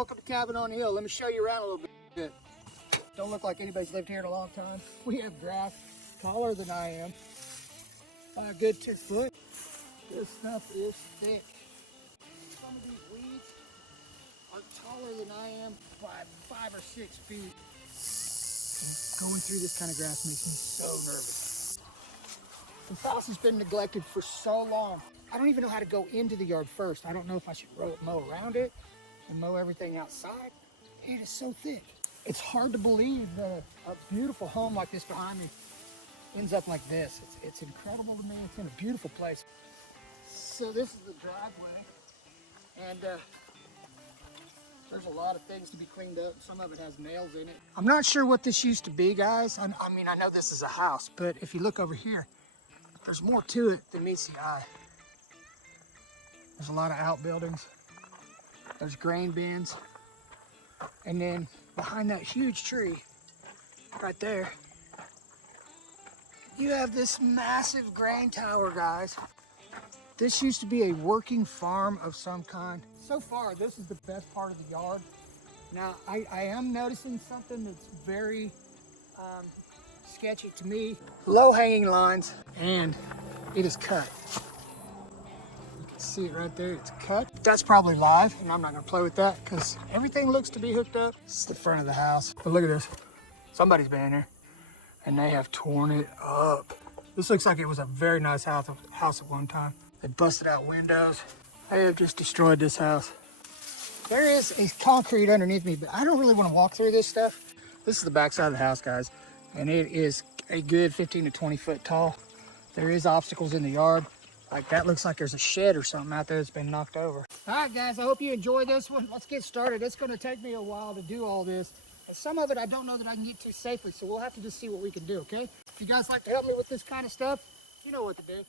welcome to Cabin on the Hill. Let me show you around a little bit. Don't look like anybody's lived here in a long time. We have grass taller than I am, a good 2 foot. This stuff is thick. Some of these weeds are taller than I am by 5 or 6 feet. Going through this kind of grass makes me so nervous. This house has been neglected for so long. I don't even know how to go into the yard first. I don't know if I should mow around it and mow everything outside. It is so thick. It's hard to believe that a beautiful home like this behind me ends up like this. It's incredible to me. It's in a beautiful place. So this is the driveway, and there's a lot of things to be cleaned up. Some of it has nails in it. I'm not sure what this used to be, guys. I mean, I know this is a house, but if you look over here, there's more to it than meets the eye. There's a lot of outbuildings. There's grain bins. And then behind that huge tree, right there, you have this massive grain tower, guys. This used to be a working farm of some kind. So far, this is the best part of the yard. Now, I am noticing something that's very sketchy to me. Low-hanging lines, and it is cut. You can see it right there, it's cut. That's probably live, and I'm not gonna play with that because everything looks to be hooked up. This is the front of the house. But look at this. Somebody's been in here, and they have torn it up. This looks like it was a very nice house at one time. They busted out windows. They have just destroyed this house. There is a concrete underneath me, but I don't really want to walk through this stuff. This is the back side of the house, guys, and it is a good 15 to 20 foot tall. There is obstacles in the yard. Like that looks like there's a shed or something out there that's been knocked over. All right, guys, I hope you enjoyed this one. Let's get started. It's going to take me a while to do all this. And some of it I don't know that I can get to safely, so we'll have to just see what we can do, okay? If you guys like to help me with this kind of stuff, you know what to do.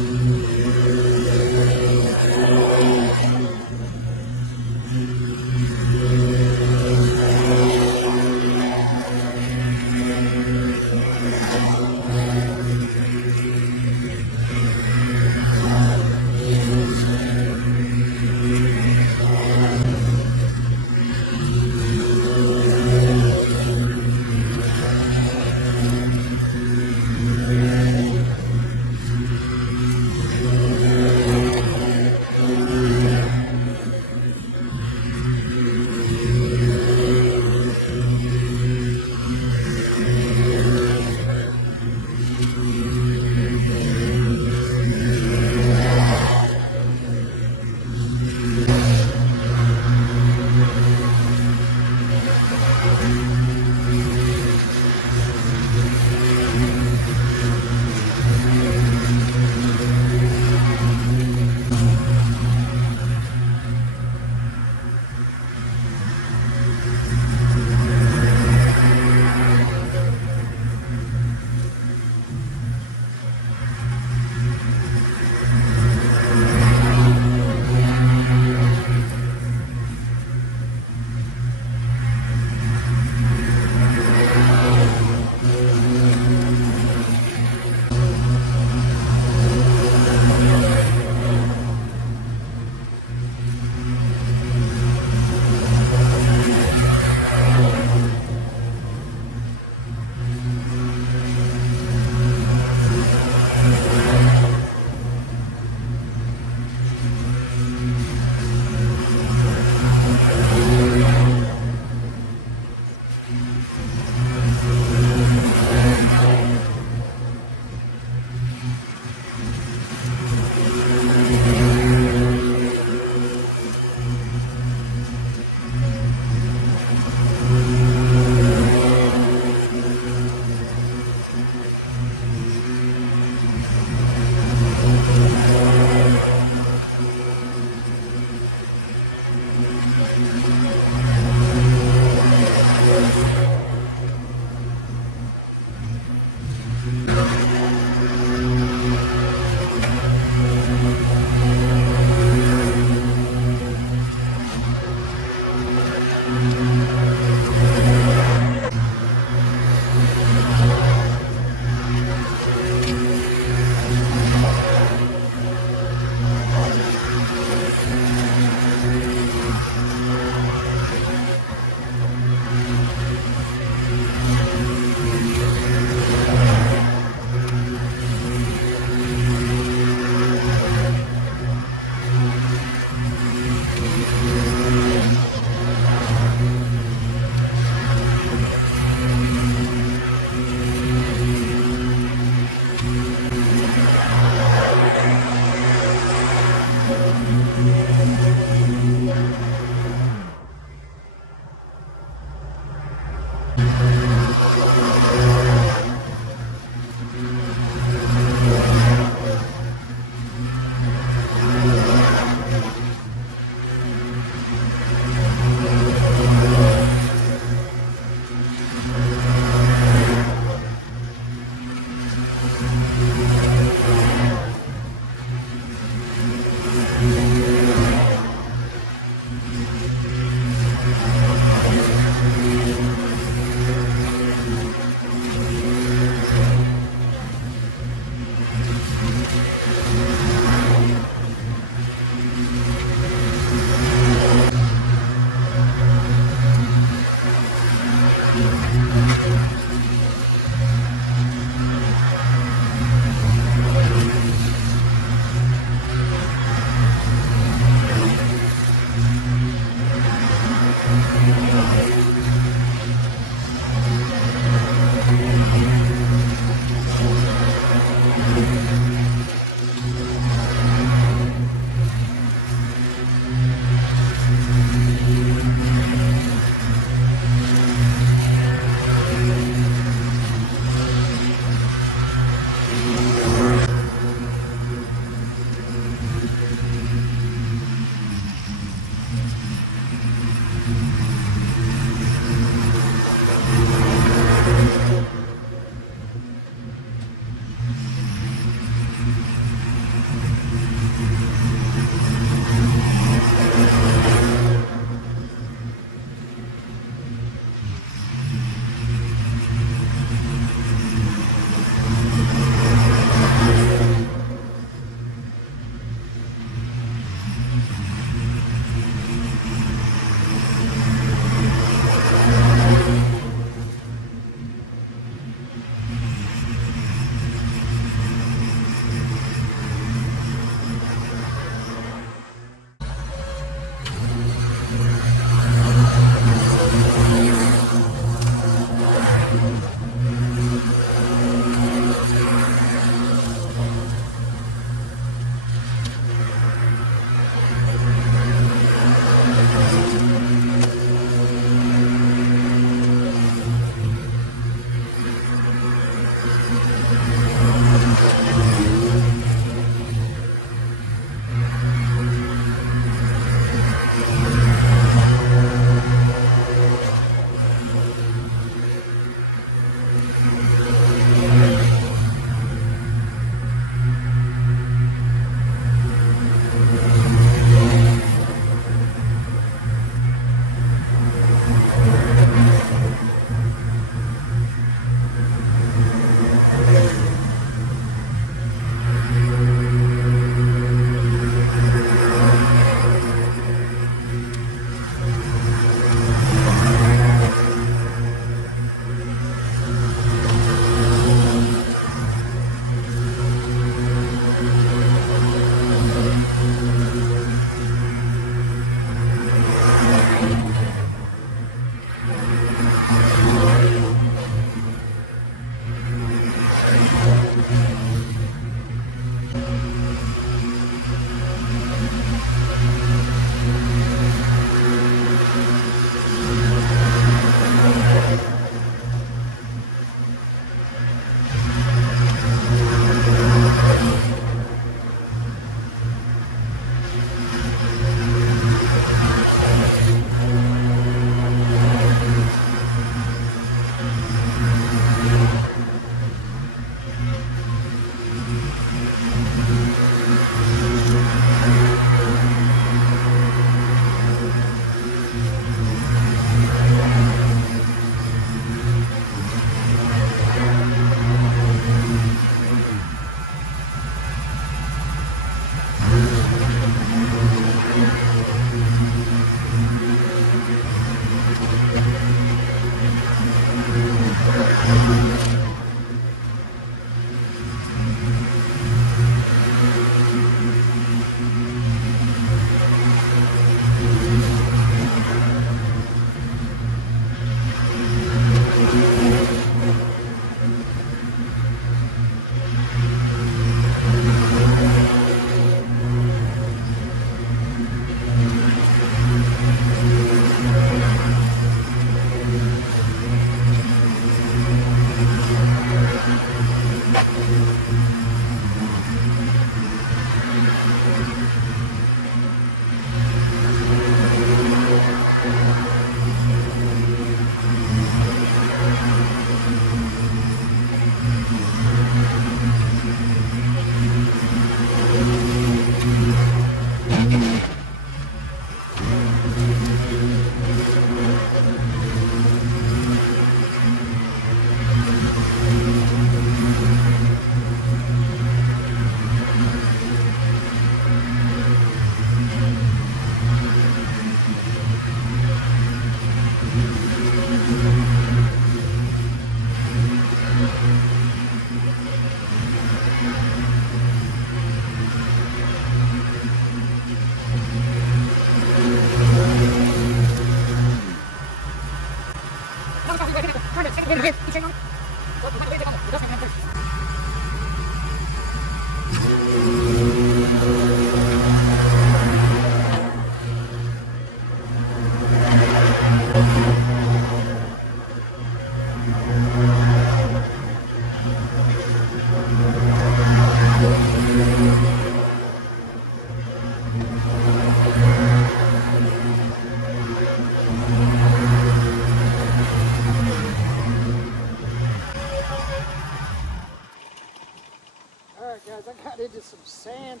Alright guys, I got into some sand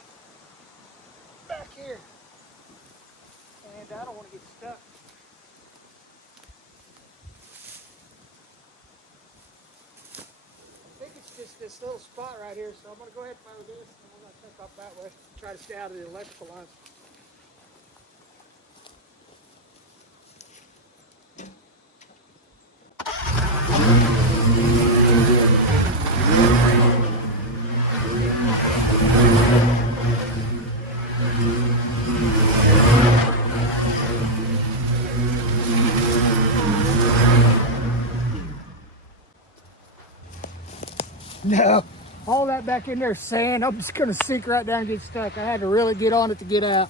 back here and I don't want to get stuck. I think it's just this little spot right here, so I'm going to go ahead and mow this and we're going to take off that way. Try to stay out of the electrical lines. No, all that back in there is sand. I'm just going to sink right down and get stuck. I had to really get on it to get out.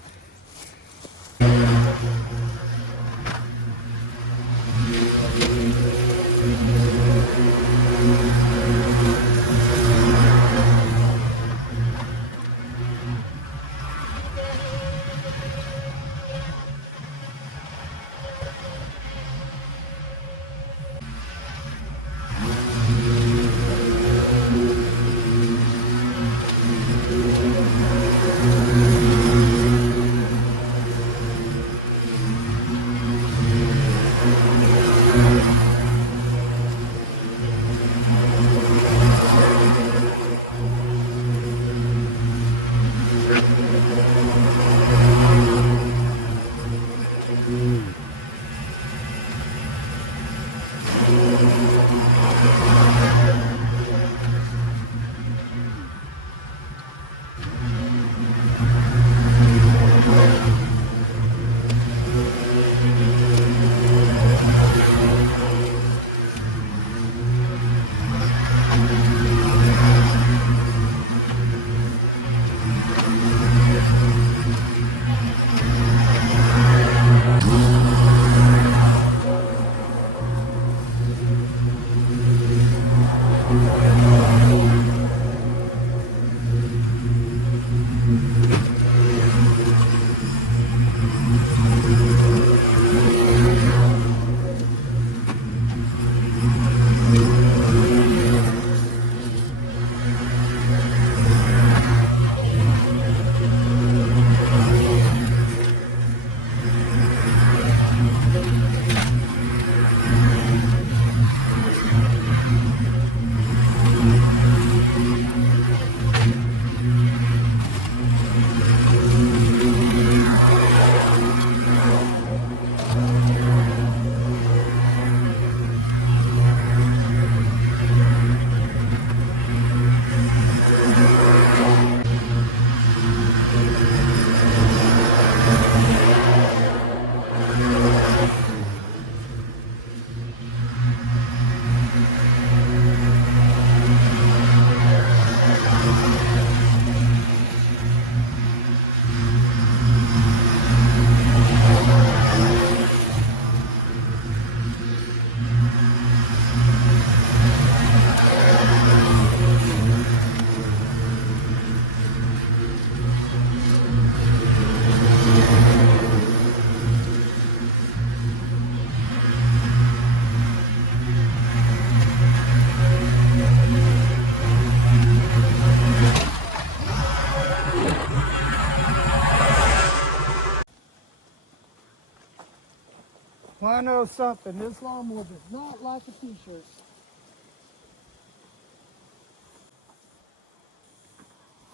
Well, I know something. This lawnmower does not like a t-shirt.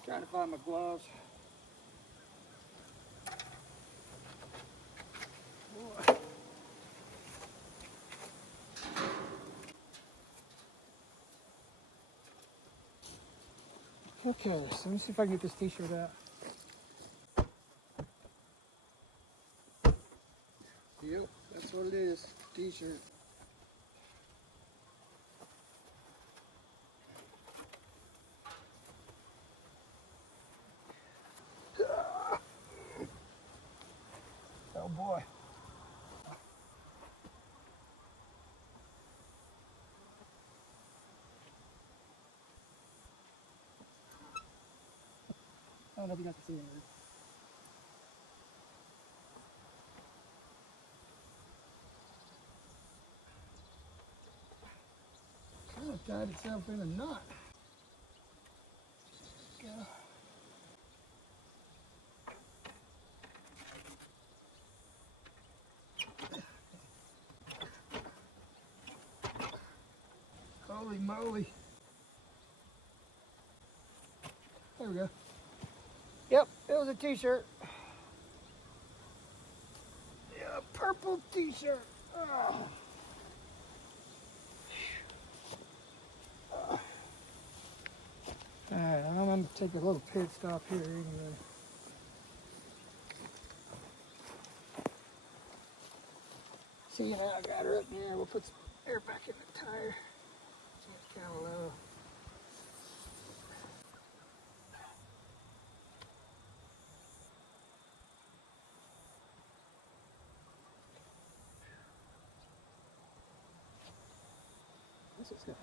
Trying to find my gloves. Okay, so let me see if I can get this t-shirt out. Yep, that's what it is. T-shirt. don't know if you guys can see it. Kind of tied itself in a knot. Go. Holy moly. There we go. Yep, it was a t-shirt. Yeah, a purple t-shirt. Oh. Alright, I'm going to take a little pit stop here anyway. See, now I got her up there. We'll put some air back in the tire. It's kind of low. This is good.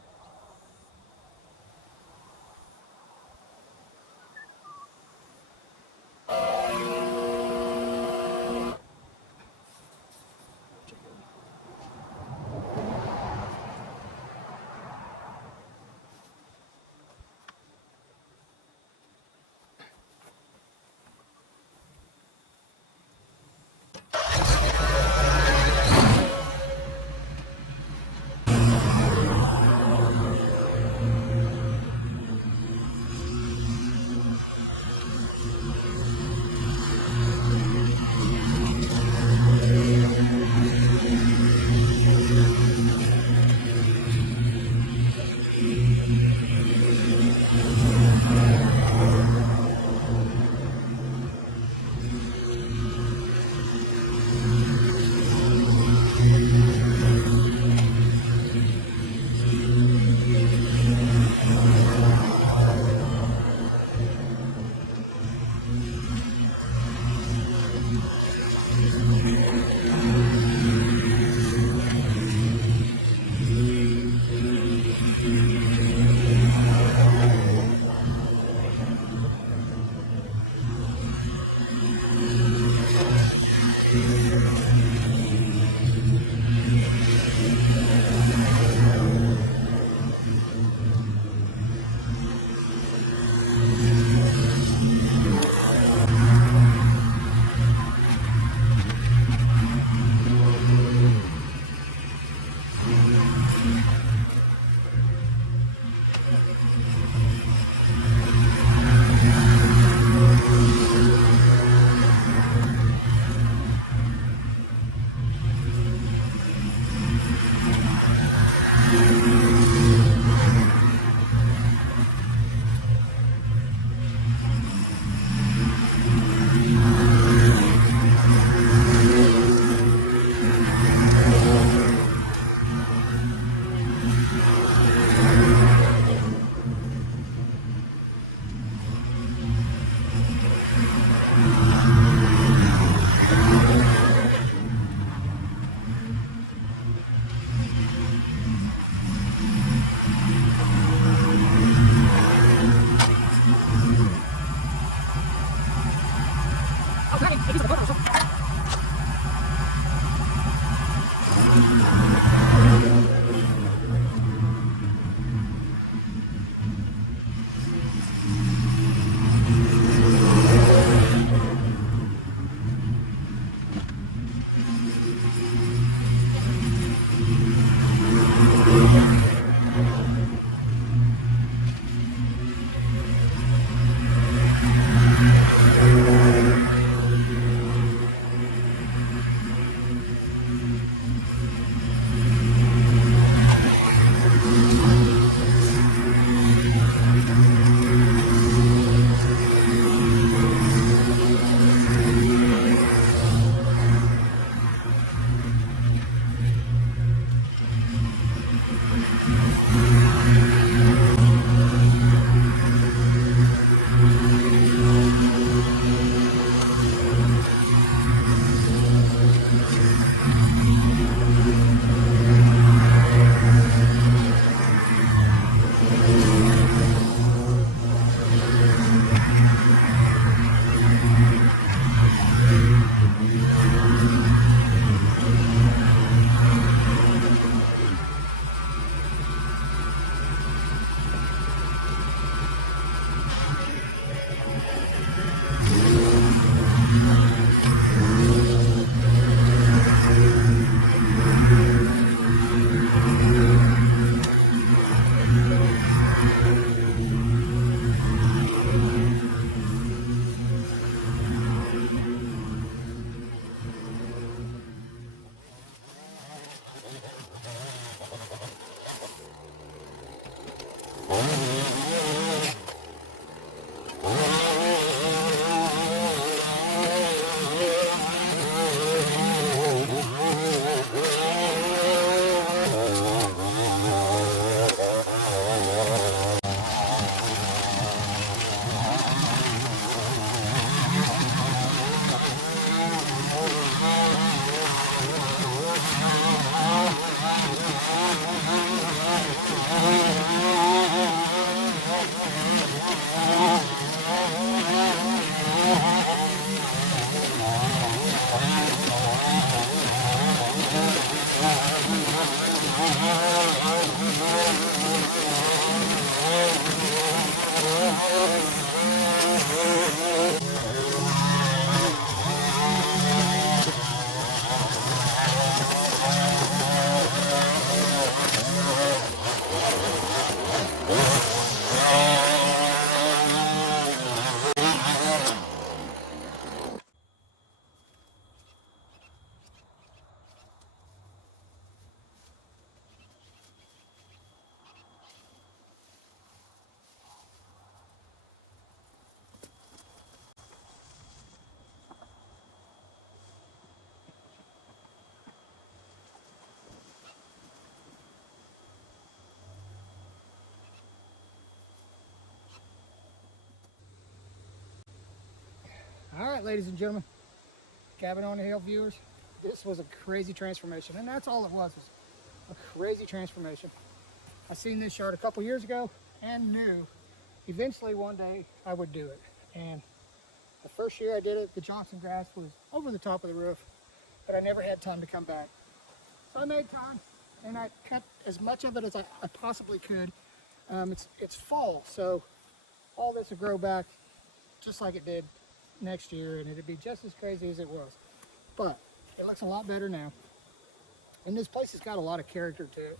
All right, ladies and gentlemen, Cabin on the Hill viewers, this was a crazy transformation, and that's all it was a crazy transformation. I seen this yard a couple years ago and knew eventually one day I would do it. And the first year I did it, the Johnson grass was over the top of the roof, but I never had time to come back. So I made time, and I cut as much of it as I possibly could. It's fall, so all this will grow back just like it did next year, and it'd be just as crazy as it was. But it looks a lot better now. And this place has got a lot of character to it.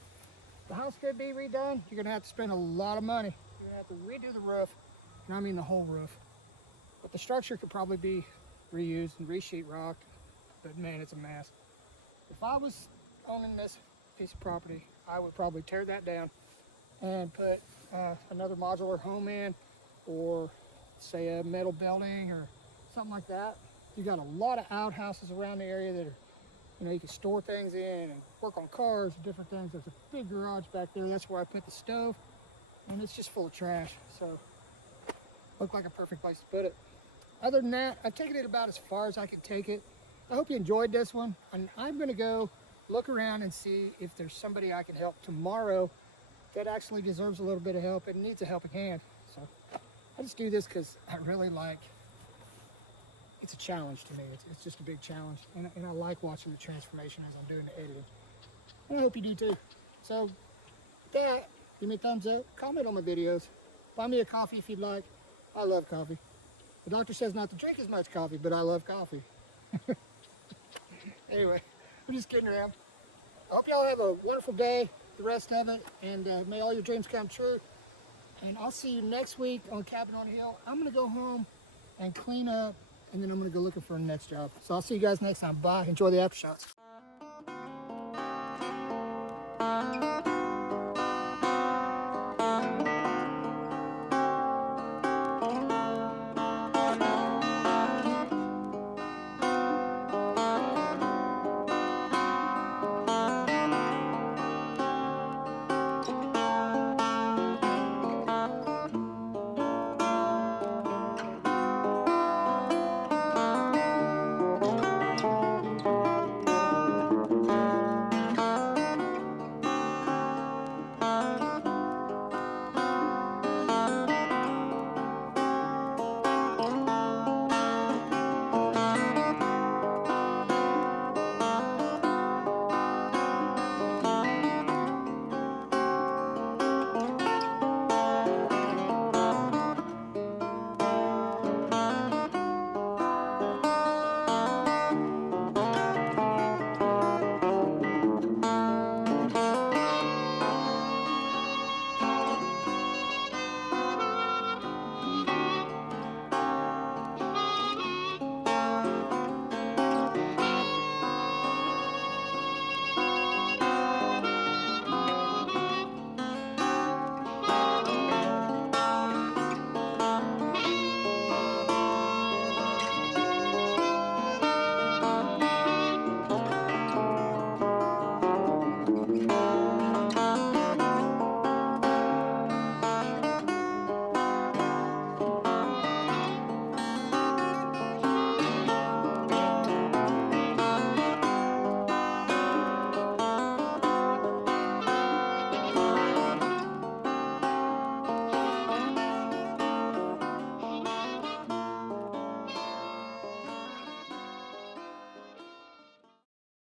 The house could be redone. You're gonna have to spend a lot of money. You're gonna have to redo the roof, and I mean the whole roof. But the structure could probably be reused and re-sheetrocked, but man, it's a mess. If I was owning this piece of property, I would probably tear that down and put another modular home in, or say a metal building or something like that. You got a lot of outhouses around the area that are, you can store things in and work on cars and different things. There's a big garage back there. That's where I put the stove, and it's just full of trash. So looked like a perfect place to put it. Other than that, I've taken it about as far as I could take it. I hope you enjoyed this one, and I'm gonna go look around and see if there's somebody I can help tomorrow that actually deserves a little bit of help and needs a helping hand. So I just do this because I really like, it's a challenge to me. It's just a big challenge, and I like watching the transformation as I'm doing the editing. And I hope you do too. So with that, give me a thumbs up, comment on my videos, buy me a coffee if you'd like. I love coffee. The doctor says not to drink as much coffee, but I love coffee. Anyway, I'm just kidding around. I hope y'all have a wonderful day, the rest of it, and may all your dreams come true. And I'll see you next week on Cabin on the Hill. I'm gonna go home and clean up, and then I'm gonna go looking for the next job. So I'll see you guys next time. Bye. Enjoy the aftershots.